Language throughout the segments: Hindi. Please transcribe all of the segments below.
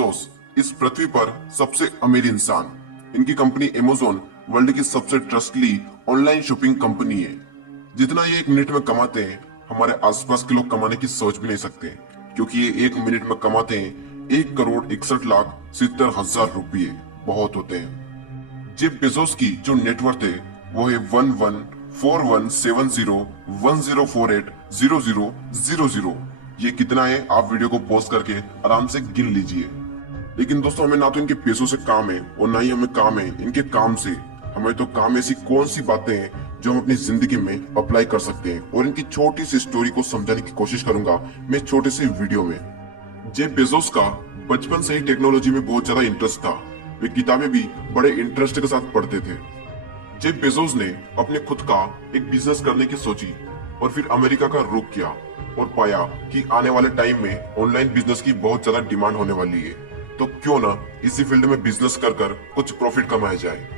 बेजोस इस पृथ्वी पर सबसे अमीर इंसान। इनकी कंपनी अमेज़न वर्ल्ड की सबसे ट्रस्टली ऑनलाइन शॉपिंग कंपनी है। जितना ये एक मिनट में कमाते हैं, हमारे आसपास के लोग कमाने की सोच भी नहीं सकते, क्योंकि ये एक मिनट में कमाते हैं 1,61,70,000 बहुत होते हैं। जेफ बेजोस की जो नेटवर्थ है वो है 11417010480000। ये कितना है आप वीडियो को पॉज करके आराम से गिन लीजिए। लेकिन दोस्तों, हमें ना तो इनके पैसों से काम है और ना ही हमें काम है इनके काम से। हमें तो काम ऐसी कौन सी बातें हैं जो हम अपनी जिंदगी में अप्लाई कर सकते हैं, और इनकी छोटी सी स्टोरी को समझाने की कोशिश करूंगा मैं छोटे से वीडियो में। जेफ बेजोस का बचपन से ही टेक्नोलॉजी में बहुत ज्यादा इंटरेस्ट था। वे किताबें भी बड़े इंटरेस्ट के साथ पढ़ते थे। जेफ बेजोस ने अपने खुद का एक बिजनेस करने की सोची और फिर अमेरिका का रुख किया और पाया कि आने वाले टाइम में ऑनलाइन बिजनेस की बहुत ज्यादा डिमांड होने वाली है, तो क्यों ना इसी फील्ड में बिजनेस कर कुछ प्रॉफिट कमाया जाए।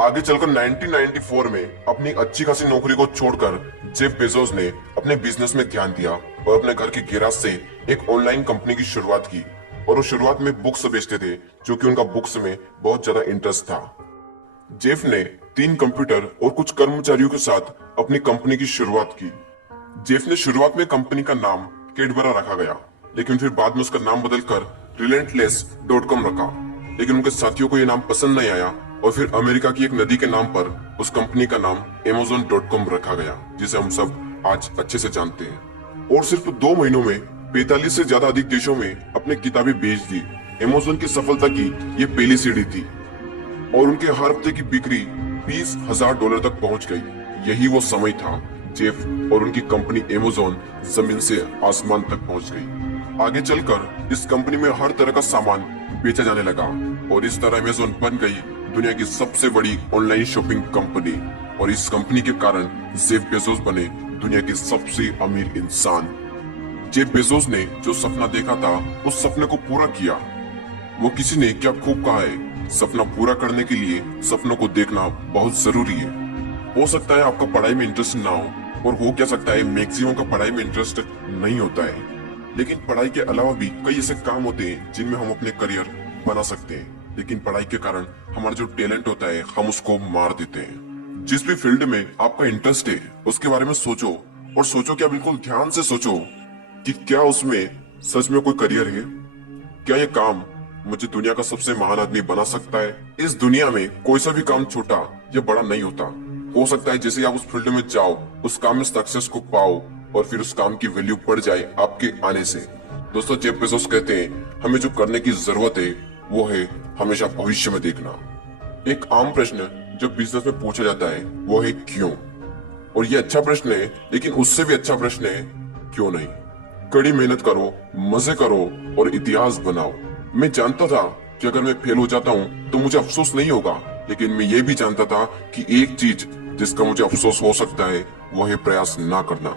आगे चलकर 1994 में अपनी अच्छी खासी नौकरी को छोड़कर जेफ बेजोस ने अपने बिजनेस में ध्यान दिया और अपने घर के गैराज से एक ऑनलाइन कंपनी की शुरुआत की। और वो शुरुआत में बुक्स बेचते थे, जो कि उनका बुक्स में बहुत ज्यादा इंटरेस्ट था। जेफ ने 3 कंप्यूटर और कुछ कर्मचारियों के साथ अपनी कंपनी की शुरुआत की। जेफ ने शुरुआत में कंपनी का नाम कैडबरा रखा गया, लेकिन फिर बाद में उसका नाम बदलकर relentless.com रखा। लेकिन उनके साथियों को यह नाम पसंद नहीं आया और फिर अमेरिका की एक नदी के नाम पर उस कंपनी का नाम amazon.com रखा गया, जिसे हम सब आज अच्छे से जानते हैं। और सिर्फ 2 महीनों में 45 से ज्यादा अधिक देशों में अपनी किताबें बेच दी। अमेज़न की सफलता की ये पहली सीढ़ी थी और उनके हर हफ्ते की बिक्री $20,000 तक पहुंच गई। यही वो समय था जेफ और उनकी कंपनी अमेज़न जमीन से आसमान तक पहुंच गई। आगे चलकर इस कंपनी में हर तरह का सामान बेचा जाने लगा और इस तरह अमेज़न बन गई दुनिया की सबसे बड़ी ऑनलाइन शॉपिंग कंपनी। और इस कंपनी के कारण जेफ बेजोस बने दुनिया के सबसे अमीर इंसान। जेफ बेजोस ने जो सपना देखा था उस सपने को पूरा किया। वो किसी ने क्या खूब कहा है, सपना पूरा करने के लिए सपनों को देखना बहुत जरूरी है। हो सकता है आपका पढ़ाई में इंटरेस्ट ना हो, और हो क्या सकता है मैक्सिमम का पढ़ाई में इंटरेस्ट नहीं होता है, लेकिन पढ़ाई के अलावा भी कई ऐसे काम होते हैं जिनमें हम अपने करियर बना सकते हैं। लेकिन पढ़ाई के कारण हमारा जो टैलेंट होता है हम उसको मार देते हैं। जिस भी फील्ड में आपका इंटरेस्ट है उसके बारे में सोचो, और सोचो क्या बिल्कुल ध्यान से सोचो कि क्या उसमें सच में कोई करियर है। क्या ये काम मुझे दुनिया का सबसे महान आदमी बना सकता है। इस दुनिया में कोई सा भी काम छोटा या बड़ा नहीं होता। हो सकता है जैसे आप उस फील्ड में जाओ, उस काम में सक्सेस को पाओ और फिर उस काम की वैल्यू बढ़ जाए आपके आने से। दोस्तों, जेफ बेजोस कहते हैं हमें जो करने की जरूरत है वो है हमेशा भविष्य में देखना। एक आम प्रश्न जो बिजनेस में पूछा जाता है वो है क्यों। और ये अच्छा प्रश्न है, लेकिन उससे भी अच्छा प्रश्न है क्यों नहीं। कड़ी मेहनत करो, मजे करो और इतिहास बनाओ। मैं जानता था कि अगर मैं फेल हो जाता हूँ तो मुझे अफसोस नहीं होगा, लेकिन मैं ये भी जानता था कि एक चीज जिसका मुझे अफसोस हो सकता है वो है प्रयास ना करना।